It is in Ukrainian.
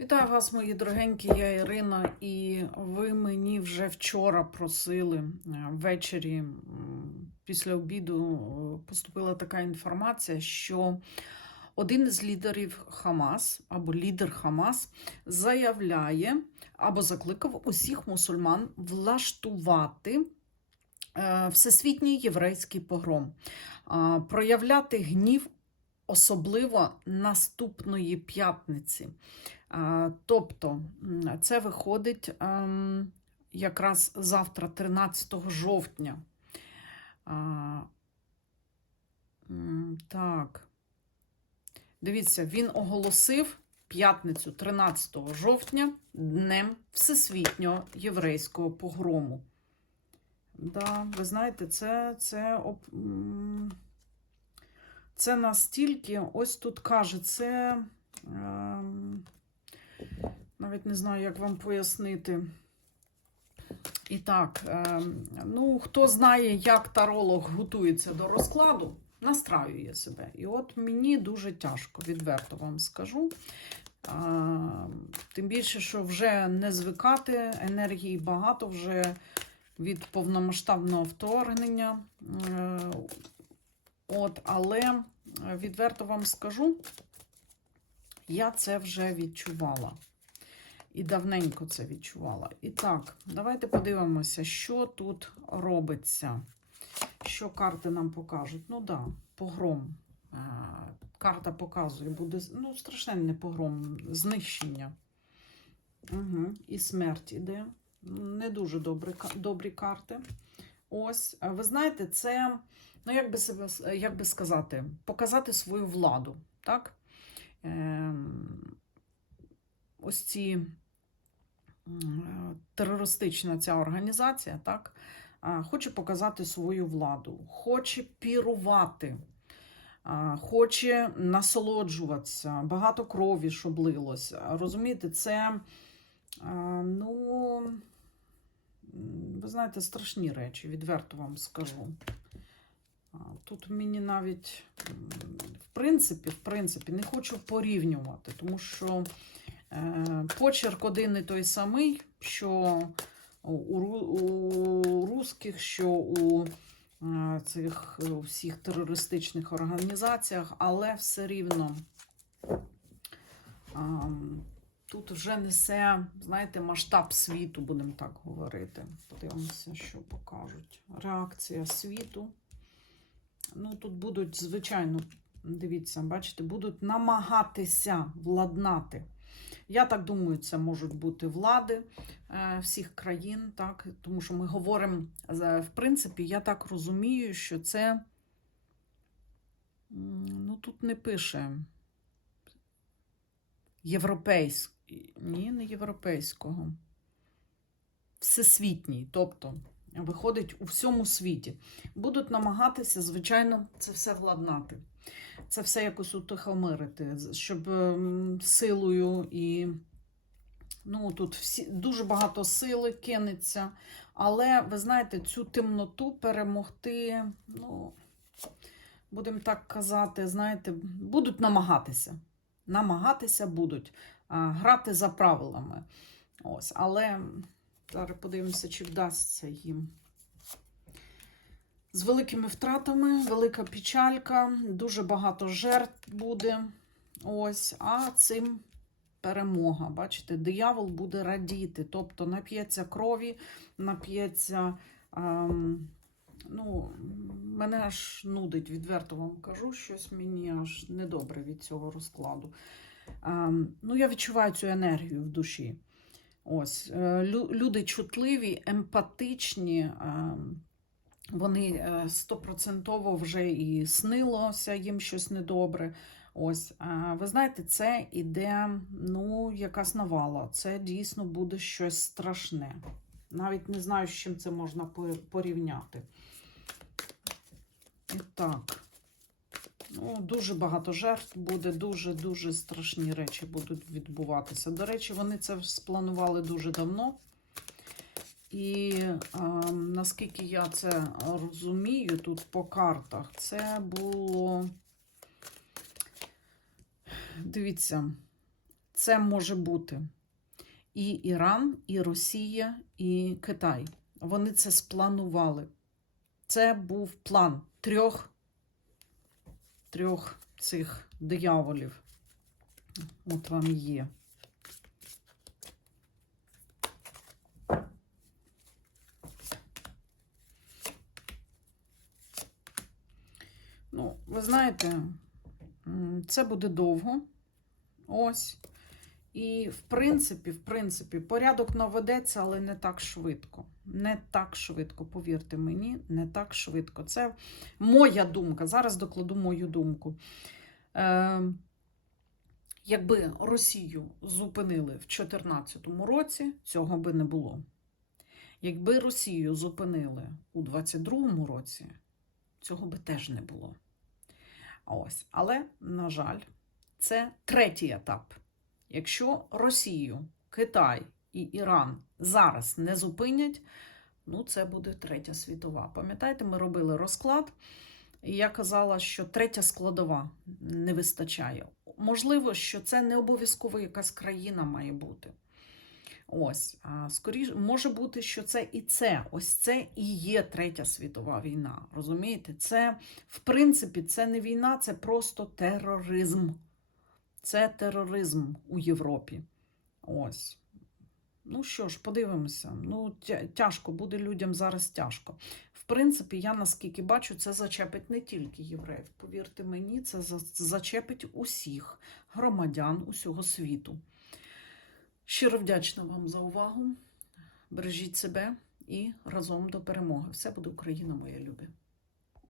Вітаю вас, мої дорогенькі, я Ірина, і ви мені вже вчора просили е, ввечері після обіду е, поступила така інформація, що один із лідерів Хамас або лідер Хамас заявляє або закликав усіх мусульман влаштувати е, всесвітній єврейський погром, проявляти гнів особливо наступної п'ятниці. Тобто, це виходить ем, якраз завтра, 13 жовтня. Так. Дивіться, він оголосив п'ятницю 13 жовтня днем Всесвітнього єврейського погрому. Да, ви знаєте, це, це, це настільки, ось тут каже, це. ем, навіть не знаю, як вам пояснити. І так, ем, ну, хто знає, як таролог готується до розкладу, настраює себе. І от мені дуже тяжко, відверто вам скажу. Тим більше, що вже не звикати, енергії багато вже від повномасштабного вторгнення. Е, От, але е, відверто вам скажу, я це вже відчувала. І давненько це відчувала. І так, давайте подивимося, що тут робиться. Що карти нам покажуть. Ну так, да, погром. Е, Карта показує, буде ну, страшенний погром, знищення. Угу. І смерть іде. Не дуже добрі, добрі карти. Ось, А ви знаєте, це, ну як би, себе, як би сказати, показати свою владу. Так? Ем, ось ці терористична ця організація, так, хоче показати свою владу, хоче пірувати, хоче насолоджуватися, багато крові, щоб лилося. Розумієте, це, ну, ви знаєте, страшні речі, відверто вам скажу. Тут мені навіть, в принципі, в принципі, не хочу порівнювати, тому що почерк один і той самий, що у, у русських, що у е, цих е, всіх терористичних організаціях, але все рівно тут вже несе, знаєте, масштаб світу, будемо так говорити. Подивимося, що покажуть. Реакція світу. Ну, тут будуть, звичайно, дивіться, бачите, будуть намагатися владнати. Я так думаю, це можуть бути влади е, всіх країн, так? тому що ми говоримо, в принципі, я так розумію, що це, ну тут не пише європейський, ні, не європейського, всесвітній, тобто виходить у всьому світі. Будуть намагатися, звичайно, це все владнати. Це все якось утихомирити, щоб ем, силою і ну, тут всі, дуже багато сили кинеться. Але ви знаєте, цю темноту перемогти, ну, будемо так казати, знаєте, будуть намагатися. Намагатися будуть а, грати за правилами. Ось, але зараз подивимося, чи вдасться їм. З великими втратами, велика печалька, дуже багато жертв буде. Ось, а цим перемога. Бачите, диявол буде радіти, тобто нап'ється крові, нап'ється. ем, ну, мене аж нудить, відверто вам кажу, щось мені аж недобре від цього розкладу. Ем, ну, я відчуваю цю енергію в душі. Ось, е, лю- люди чутливі, емпатичні. ем, вони е, стопроцентово вже і снилося їм щось недобре. Ось, ви знаєте, це іде ну, якась навала. Це дійсно буде щось страшне. Навіть не знаю, з чим це можна порівняти. І так. Ну, дуже багато жертв буде, дуже-дуже страшні речі будуть відбуватися. До речі, вони це спланували дуже давно. І е, наскільки я це розумію, тут по картах, це було. Дивіться, це може бути і Іран, і Росія, і Китай. Вони це спланували. Це був план трьох, трьох цих дияволів. От вам є. Ну, ви знаєте, це буде довго. Ось. І, в принципі, в принципі, порядок наведеться, але не так швидко. Не так швидко, повірте мені, не так швидко. Це моя думка. Зараз докладу мою думку. Е, якби Росію зупинили в 2014 році, цього би не було. Якби Росію зупинили у 2022 році, цього би теж не було. Ось. Але, на жаль, це третій етап. Якщо Росію, Китай і Іран зараз не зупинять, ну це буде третя світова. Пам'ятаєте, ми робили розклад, і я казала, що третя складова не вистачає. Можливо, що це не обов'язково якась країна має бути. Ось, скоріш може бути, що це і це. Ось це і є третя світова війна. Розумієте? Це, в принципі, це не війна, це просто тероризм. Це тероризм у Європі. Ось. Ну що ж, подивимося. Ну, тяжко, буде людям зараз тяжко. В принципі, я наскільки бачу, це зачепить не тільки євреїв. Повірте мені, це зачепить усіх громадян усього світу. Щиро вдячна вам за увагу. Бережіть себе і разом до перемоги. Все буде Україна, моя любі.